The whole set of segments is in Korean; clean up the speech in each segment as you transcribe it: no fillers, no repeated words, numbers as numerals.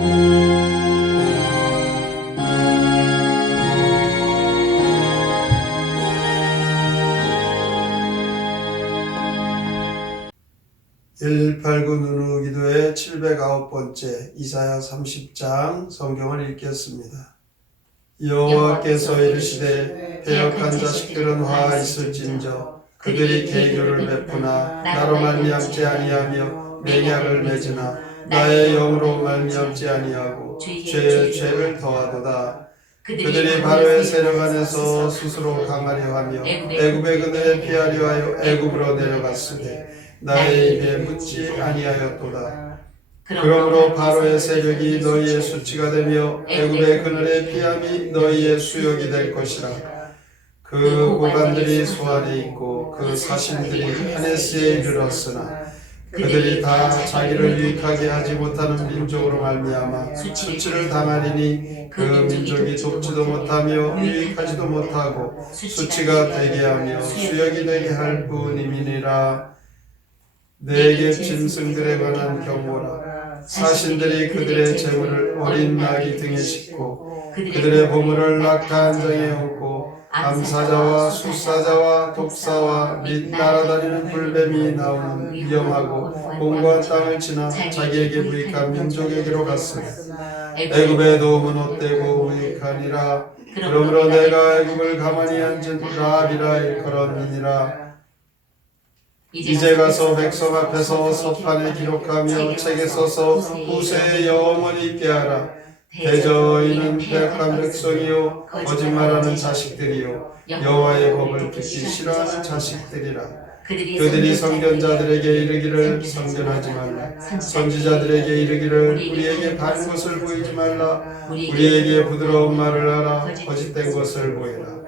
(189) 누누 기도의 709번째 이사야 30장 성경을 읽겠습니다. 여호와께서 이르시되 패역한 자식들은 화 있을진저 그들이 계교를 베푸나 나로 말미암지 아니하며 맹약을 맺으나 나의 영으로 말미암지 아니하고 죄의 죄를 더하도다. 그들이 바로의 세력 안에서 스스로 강하려 하며 애굽의 그늘에 피하려 하여 애굽으로 내려갔으되 나의 입에 묻지 아니하였도다. 그러므로 바로의 세력이 너희의 수치가 되며 애굽의 그늘에 피함이 너희의 수욕이 될 것이라. 그 고관들이 소알에 있고 그 사신들이 하네스에 이르렀으나 그들이 다 자기를 유익하게 하지 못하는 민족으로 말미암아 수치를 당하리니 그 민족이 돕지도 못하며 유익하지도 못하고 수치가 되게 하며 수욕이 되게 할 뿐임이니라. 내게 짐승들에 관한 경고라. 사신들이 그들의 재물을 어린 나귀 등에 싣고 그들의 보물을 낙타한 장에 얹고 암사자와 숫사자와 독사와 및 날아다니는 불뱀이 나오는 위험하고 공고한 땅을 지나 자기에게 무익한 민족에게로 갔으니 애굽의 도움은 헛되고 무익하니라. 그러므로 내가 애굽을 가만히 앉은 라합이라 일컬었느니라. 이제 가서 백성 앞에서 서판에 기록하며 책에 써서 후세에 영원히 있게 하라. 대저희는 패역한 백성이요 거짓말하는 자식들이요 여호와의 법을 듣기 싫어하는 자식들이라. 그들이 선견자들에게 이르기를 선견하지 말라. 선지자들에게 이르기를 우리에게 바른 것을 보이지 말라. 우리에게 부드러운 말을 하라. 거짓된 것을 보이라.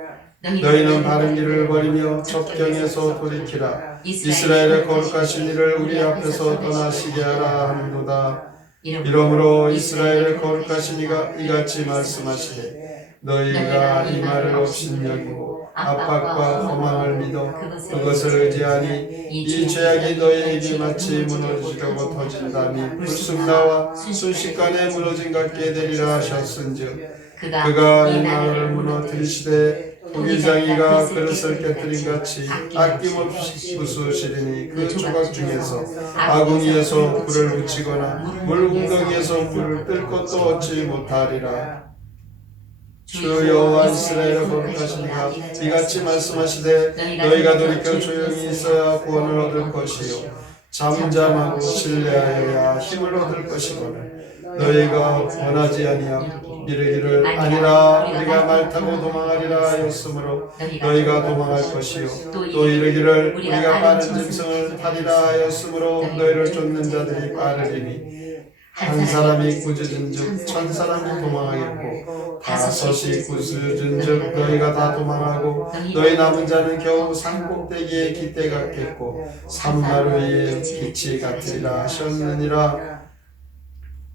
너희는 바른 길을 버리며 적경에서 돌이키라. 이스라엘의 거룩하신 이를 우리 앞에서 떠나시게 하라 하는도다. 이러므로 이스라엘의 거룩하신 이가 이같이 말씀하시되 너희가 이 말을 업신여기고 압박과 허망을 믿어 그것을 의지하니 이 죄악이 너희에게 마치 무너지려고 터진다니 불쑥 나와 순식간에 무너진 같게 되리라 하셨은즉 그가 이 말을 무너뜨리시되 부기장이가 그릇을 깨뜨린 같이 아낌없이 부수시리니 그 조각 중에서 아궁이에서 불을 붙이거나 물웅덩이에서 물을 뜰 것도 얻지 못하리라. 주 여호와 이스라엘의 거룩하신 이가 이같이 말씀하시되 너희가 돌이켜 조용히 있어야 구원을 얻을 것이요 잠잠하고 신뢰하여야 힘을 얻을 것이거늘 너희가 원하지 아니하고 이르기를 아니라 우리가 말 타고 도망하리라 하였으므로 너희가 도망할 것이요 또 이르기를 우리가 빠른 짐승을 타리라 하였으므로 너희를 쫓는 자들이 빠르리니 한 사람이 꾸짖은즉 천 사람이 도망하겠고 다섯이 꾸짖은즉 너희가 다 도망하고 너희 남은 자는 겨우 산 꼭대기에 깃대 같겠고 산마루 위에 빛이 같으리라 하셨느니라.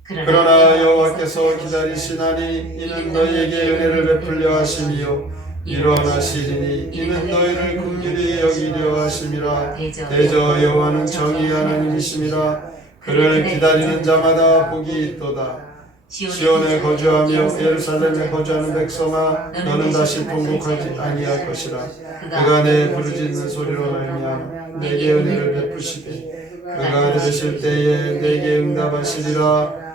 그러나 여호와께서 기다리시나니 이는 너희에게 은혜를 베풀려 하심이요 일어나시리니 이는 너희를 긍휼히 여기려 하심이라. 대저 여호와는 정의 하나님이심이라. 그를 기다리는 자마다 복이 있도다. 시온에 거주하며 예루살렘에 거주하는 백성아 너는 다시 통곡하지 아니할 것이라. 그가 내 부르짖는 소리로 말미암아 내게 은혜를 베푸시되 그가 들으실 때에 내게 응답하시리라.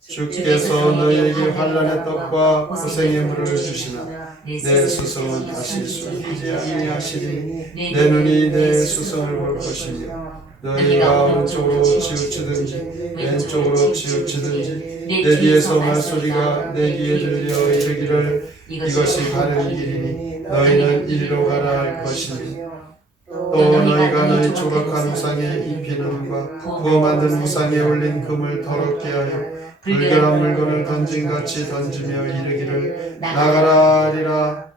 주께서 너희에게 환난의 떡과 고생의 물을 주시나 내 수성은 다시 숨기지 아니하시리니 내 눈이 내 수성을 볼 것이며 너희가 오른쪽으로 치우치든지 왼쪽으로 치우치든지 내 뒤에서 말소리가 내 귀에 들려 이르기를 이것이 바른 길이니 너희는 이리로 가라 할 것이니 또 너희가 너희 조각한 우상에 입히는 은과 부어 만든 우상에 올린 금을 더럽게 하여 불결한 물건을 던진같이 던지며 이르기를 나가라 하리라.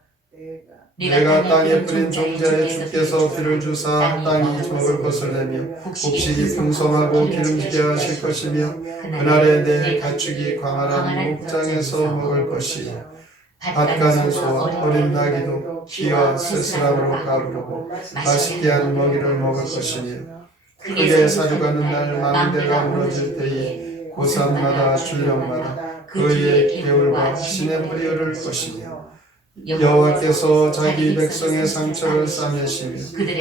내가 땅에 뿌린 종자에 주께서 비를 주사 땅이 먹을 것을 내며 곡식이 풍성하고 기름지게 하실 것이며 그날에 내 가축이 광활한 목장에서 먹을 것이요 밭가는 소와 어린 나귀도 키와 쓸쓸함으로 가부르고 맛있게 한 먹이를 먹을 것이며 크게 사륙하는 날 망대가 무너질 때에 고산마다 줄령마다 그의 개울과 시냇물이 것이며 여호와께서 자기 백성의 상처를 싸매시며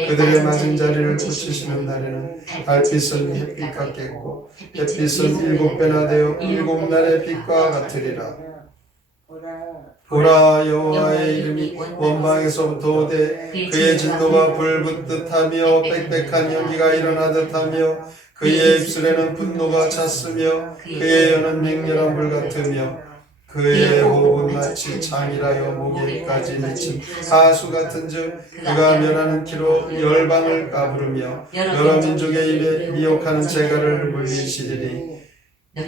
그들의 맞은 자리를 고치시는 날에는 달빛은 햇빛 같겠고 햇빛은 7배나 되어 7날의 빛과 같으리라. 보라, 여호와의 이름이 원방에서부터 오되 그의 진노가 불붙듯 하며 빽빽한 연기가 일어나듯 하며 그의 입술에는 분노가 찼으며 그의 혀는 맹렬한 불 같으며 그의 호흡은 마치 창이라여 목에까지 미친 하수 같은즉 그가 멸하는 키로 열방을 까부르며 여러 민족의 입에 미혹하는 재갈을 물리시리니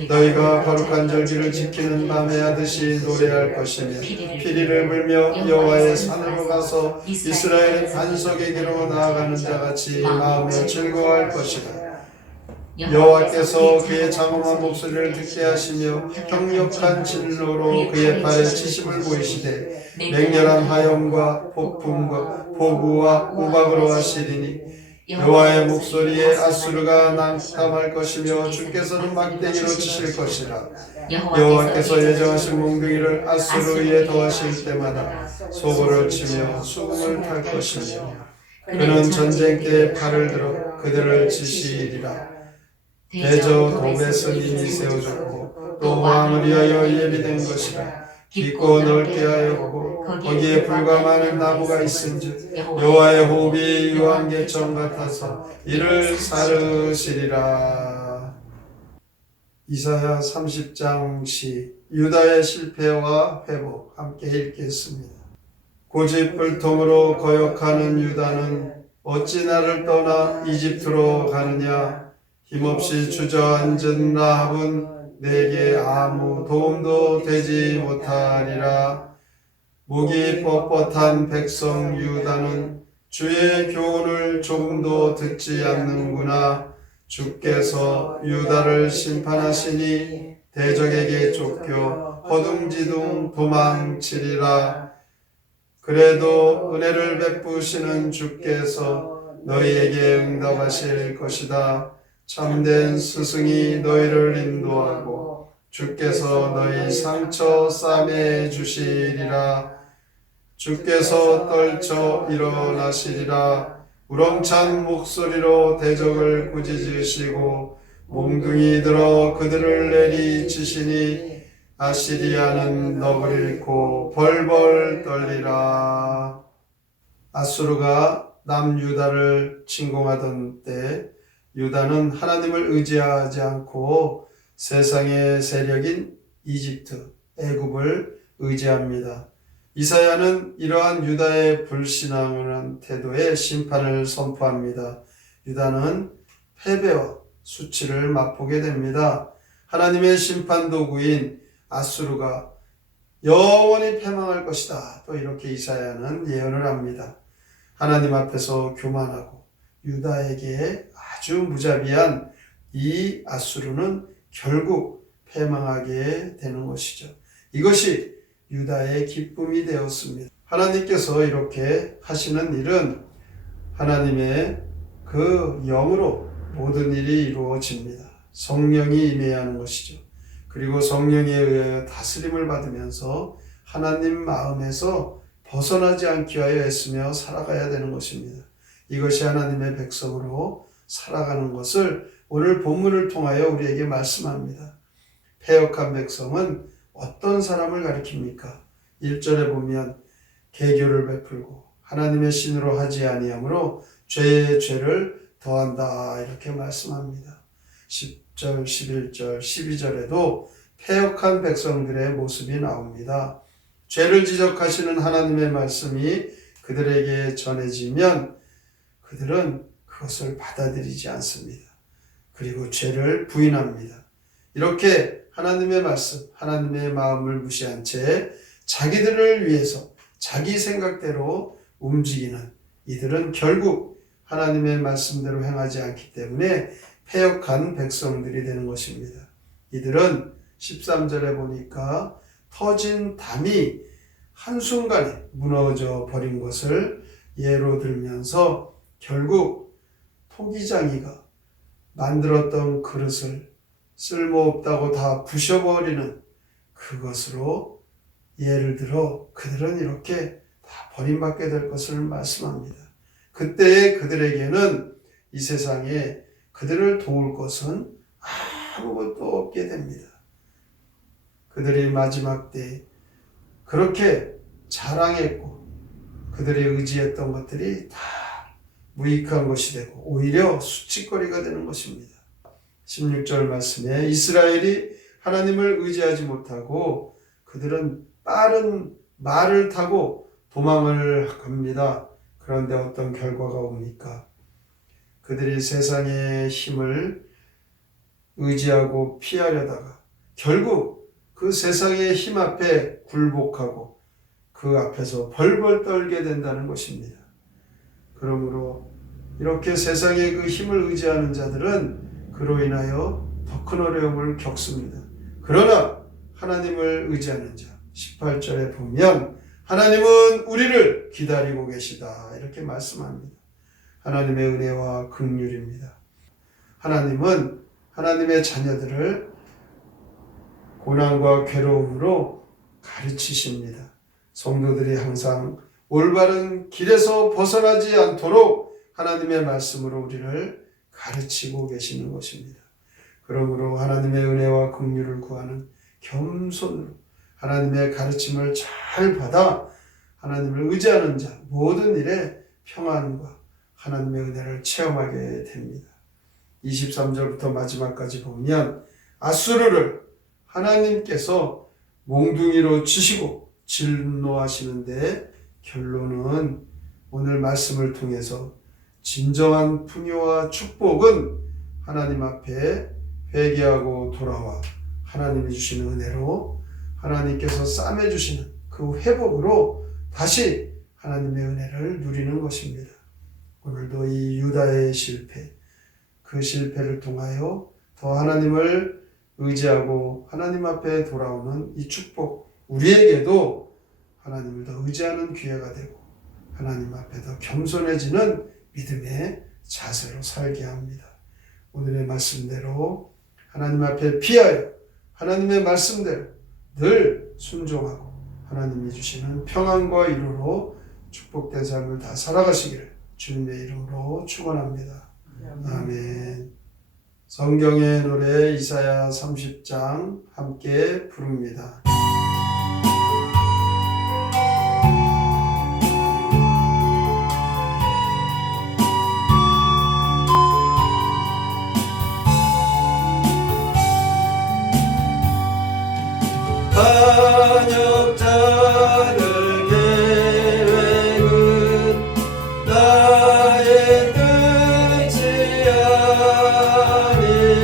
너희가 거룩한 절기를 지키는 밤에 하듯이 노래할 것이며 피리를 불며 여호와의 산으로 가서 이스라엘의 반석에게로 나아가는 자같이 마음에 즐거워할 것이다. 여호와께서 그의 장엄한 목소리를 듣게 하시며 강력한 진노로 그의 팔에 치심을 보이시되 맹렬한 화염과 폭풍과 폭우와 우박으로 하시리니 여호와의 목소리에 아수르가 난감할 것이며 주께서는 막대기로 치실 것이라. 여호와께서 예정하신 몽둥이를 아수르에 더하실 때마다 소고를 치며 수금을 탈 것이며 그는 전쟁 때에 팔을 들어 그들을 치시리라. 대저 도벳은 이미 세워졌고 또 왕을 위하여 예비된 것이라. 깊고 넓게 하였고 거기에 불과 많은 나무가 있은즉 여호와의 호흡이 유황개천 같아서 이를 사르시리라. 이사야 30장 시 유다의 실패와 회복 함께 읽겠습니다. 고집불통으로 거역하는 유다는 어찌 나를 떠나 이집트로 가느냐. 힘없이 주저앉은 라합은 내게 아무 도움도 되지 못하리라. 목이 뻣뻣한 백성 유다는 주의 교훈을 조금도 듣지 않는구나. 주께서 유다를 심판하시니 대적에게 쫓겨 허둥지둥 도망치리라. 그래도 은혜를 베푸시는 주께서 너희에게 응답하실 것이다. 참된 스승이 너희를 인도하고 주께서 너희 상처 싸매 주시리라. 주께서 떨쳐 일어나시리라. 우렁찬 목소리로 대적을 꾸짖으시고 몽둥이 들어 그들을 내리치시니 아시리아는 넋을 잃고 벌벌 떨리라. 아수르가 남유다를 침공하던 때 유다는 하나님을 의지하지 않고 세상의 세력인 이집트, 애굽을 의지합니다. 이사야는 이러한 유다의 불신앙한 태도에 심판을 선포합니다. 유다는 패배와 수치를 맛보게 됩니다. 하나님의 심판 도구인 아수르가 영원히 패망할 것이다. 또 이렇게 이사야는 예언을 합니다. 하나님 앞에서 교만하고 유다에게 아주 무자비한 이 아수르는 결국 패망하게 되는 것이죠. 이것이 유다의 기쁨이 되었습니다. 하나님께서 이렇게 하시는 일은 하나님의 그 영으로 모든 일이 이루어집니다. 성령이 임해야 하는 것이죠. 그리고 성령에 의하여 다스림을 받으면서 하나님 마음에서 벗어나지 않기 위하여 애쓰며 살아가야 되는 것입니다. 이것이 하나님의 백성으로 살아가는 것을 오늘 본문을 통하여 우리에게 말씀합니다. 패역한 백성은 어떤 사람을 가리킵니까? 1절에 보면 계교를 베풀고 하나님의 신으로 하지 아니하므로 죄의 죄를 더한다 이렇게 말씀합니다. 10절, 11절, 12절에도 패역한 백성들의 모습이 나옵니다. 죄를 지적하시는 하나님의 말씀이 그들에게 전해지면 그들은 그것을 받아들이지 않습니다. 그리고 죄를 부인합니다. 이렇게 하나님의 말씀, 하나님의 마음을 무시한 채 자기들을 위해서 자기 생각대로 움직이는 이들은 결국 하나님의 말씀대로 행하지 않기 때문에 패역한 백성들이 되는 것입니다. 이들은 13절에 보니까 터진 담이 한순간에 무너져 버린 것을 예로 들면서 결국 토기장이가 만들었던 그릇을 쓸모없다고 다 부셔버리는 그것으로 예를 들어 그들은 이렇게 다 버림받게 될 것을 말씀합니다. 그때 그들에게는 이 세상에 그들을 도울 것은 아무것도 없게 됩니다. 그들이 마지막 때에 그렇게 자랑했고 그들이 의지했던 것들이 다 무익한 것이 되고 오히려 수치거리가 되는 것입니다. 16절 말씀에 이스라엘이 하나님을 의지하지 못하고 그들은 빠른 말을 타고 도망을 갑니다. 그런데 어떤 결과가 옵니까? 그들이 세상의 힘을 의지하고 피하려다가 결국 그 세상의 힘 앞에 굴복하고 그 앞에서 벌벌 떨게 된다는 것입니다. 그러므로 이렇게 세상의 그 힘을 의지하는 자들은 그로 인하여 더 큰 어려움을 겪습니다. 그러나 하나님을 의지하는 자 18절에 보면 하나님은 우리를 기다리고 계시다 이렇게 말씀합니다. 하나님의 은혜와 긍휼입니다. 하나님은 하나님의 자녀들을 고난과 괴로움으로 가르치십니다. 성도들이 항상 올바른 길에서 벗어나지 않도록 하나님의 말씀으로 우리를 가르치고 계시는 것입니다. 그러므로 하나님의 은혜와 긍휼을 구하는 겸손으로 하나님의 가르침을 잘 받아 하나님을 의지하는 자 모든 일에 평안과 하나님의 은혜를 체험하게 됩니다. 23절부터 마지막까지 보면 아수르를 하나님께서 몽둥이로 치시고 진노하시는데 결론은 오늘 말씀을 통해서 진정한 풍요와 축복은 하나님 앞에 회개하고 돌아와 하나님이 주시는 은혜로 하나님께서 싸매 주시는 그 회복으로 다시 하나님의 은혜를 누리는 것입니다. 오늘도 이 유다의 실패, 그 실패를 통하여 더 하나님을 의지하고 하나님 앞에 돌아오는 이 축복, 우리에게도 하나님을 더 의지하는 기회가 되고 하나님 앞에 더 겸손해지는 믿음의 자세로 살게 합니다. 오늘의 말씀대로 하나님 앞에 피하여 하나님의 말씀대로 늘 순종하고 하나님이 주시는 평안과 위로로 축복된 삶을 다 살아가시기를 주님의 이름으로 축원합니다. 아멘. 성경의 노래 이사야 30장 함께 부릅니다. 반역자들 계획은 나의 뜻이 아니다.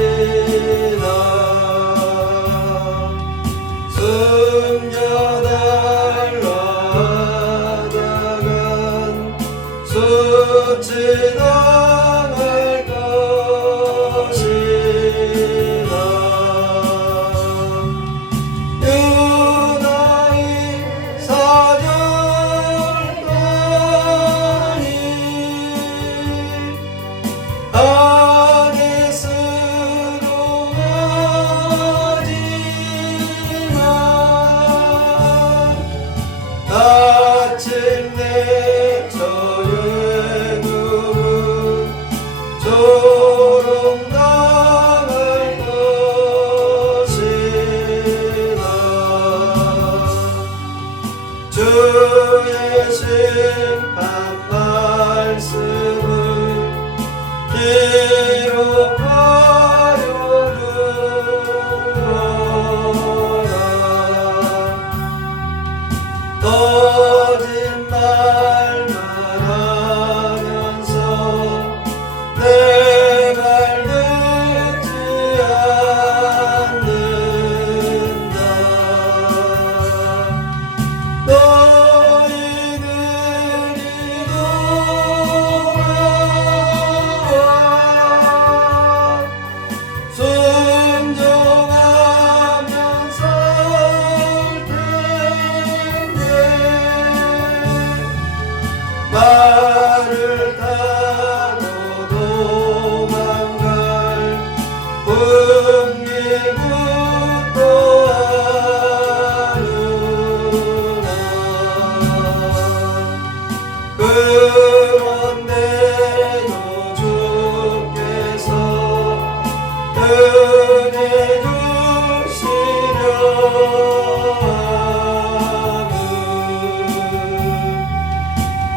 은혜 주시려함은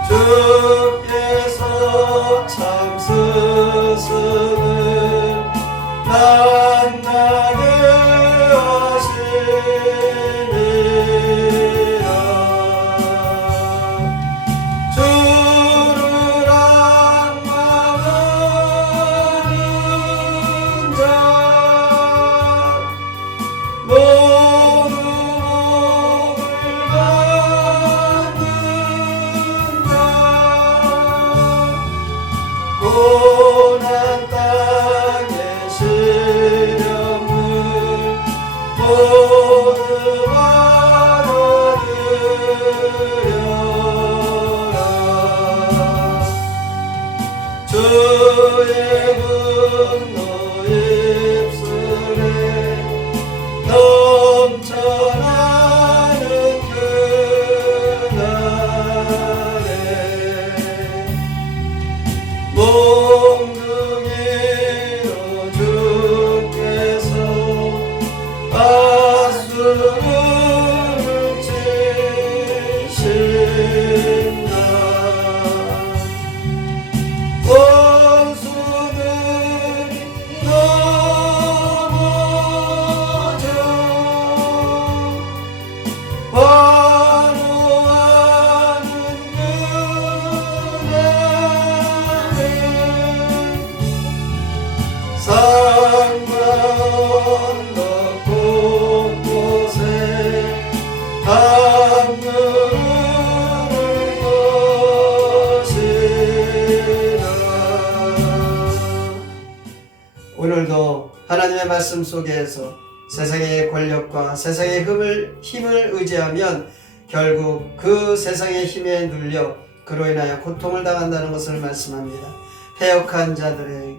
주께서 참 스승을 만나게 하시니라. 주를 악망하는 자 모두 복을 받는다. 고난 땅의 시련을 모두 받아들여라. 주의 분노 입술에 넘쳐나는 그날에 몽둥이로 주께서 바수를 치신다. 원수들이 넘어져 환호하는 그날에 산과 언덕 곳곳에 함루를 것이라. 오늘도 하나님의 말씀 속에서 세상의 권력과 세상의 힘을 의지하면 결국 그 세상의 힘에 눌려 그로 인하여 고통을 당한다는 것을 말씀합니다. 패역한 자들의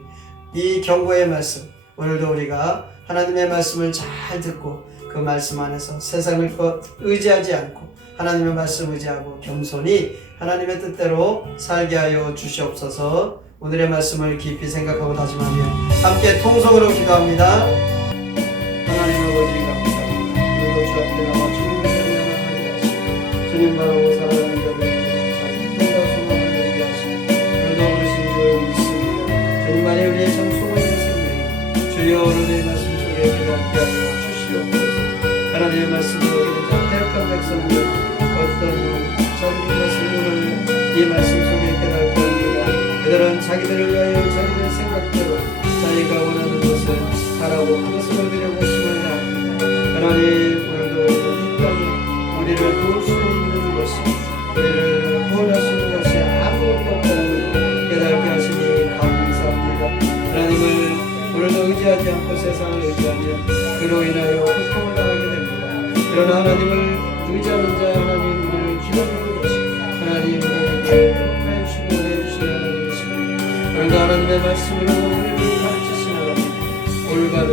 이 경고의 말씀, 오늘도 우리가 하나님의 말씀을 잘 듣고 그 말씀 안에서 세상을 의지하지 않고 하나님의 말씀 의지하고 겸손히 하나님의 뜻대로 살게 하여 주시옵소서. 오늘의 말씀을 깊이 생각하고 다짐하며 함께 통성으로 기도합니다. 하나님 아버지 감사합니다. 그리고 주 앞에 나와 주님을 찬양하게 하시고 주님 바라고 살아가는 자들에게 자기 힘과 소망을 내게 하시고 오늘도 부르신 줄 믿습니다. 주님만이 우리의 참 소망인 생명 주여 오늘의 말씀 속에 깨닫게 하여 주시옵소서. 하나님의 말씀으로 우리는 패역한 백성들 어떤 적은 것을 오늘 이 말씀 속에 깨닫게 합니다. 그들은 자기들을 위하여 자기들 생각대로 자기가 원하는 것을 하라고 그것을 얻으려고 힘을 다합니다. 하나님 오늘도 이 땅에 우리를 도울 수 있는 것이 우리를 구원할 수 있는 것이 아무것도 없다는 깨닫게 하시니 감사합니다. 하나님을 오늘도 의지하지 않고 세상을 의지하며 그로 인하여 고통을 당하게 됩니다. 그러나 하나님을 의지하는 자 하나님 우리를 기다리는 것이 하나님 우리에게 행복한 축복을 해주시는 하나님이십니다. 오늘도 하나님의 말씀으로 우리를 가르치시는 하나님 올바른